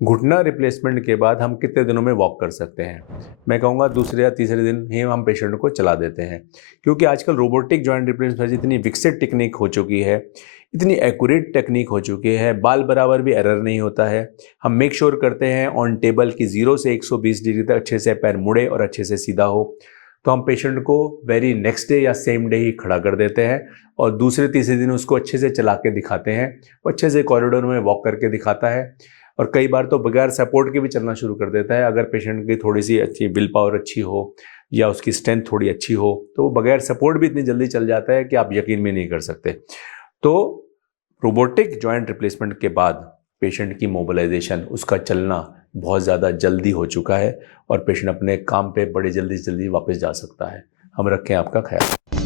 घुटना रिप्लेसमेंट के बाद हम कितने दिनों में वॉक कर सकते हैं? मैं कहूँगा दूसरे या तीसरे दिन ही हम पेशेंट को चला देते हैं, क्योंकि आजकल रोबोटिक जॉइंट रिप्लेसमेंट इतनी विकसित टेक्निक हो चुकी है, इतनी एक्यूरेट टेक्निक हो चुकी है, बाल बराबर भी एरर नहीं होता है। हम मेक श्योर करते हैं ऑन टेबल की 0 से 120 डिग्री तक अच्छे से पैर मुड़े और अच्छे से सीधा हो। तो हम पेशेंट को वेरी नेक्स्ट डे या सेम डे ही खड़ा कर देते हैं और दूसरे तीसरे दिन उसको अच्छे से चला के दिखाते हैं। वो अच्छे से कॉरिडोर में वॉक करके दिखाता है और कई बार तो बगैर सपोर्ट के भी चलना शुरू कर देता है। अगर पेशेंट की थोड़ी सी अच्छी विल पावर अच्छी हो या उसकी स्ट्रेंथ थोड़ी अच्छी हो तो वो बगैर सपोर्ट भी इतनी जल्दी चल जाता है कि आप यकीन भी नहीं कर सकते। तो रोबोटिक जॉइंट रिप्लेसमेंट के बाद पेशेंट की मोबिलाइजेशन, उसका चलना बहुत ज़्यादा जल्दी हो चुका है और पेशेंट अपने काम पे बड़े जल्दी से जल्दी वापस जा सकता है। हम रखें आपका ख्याल।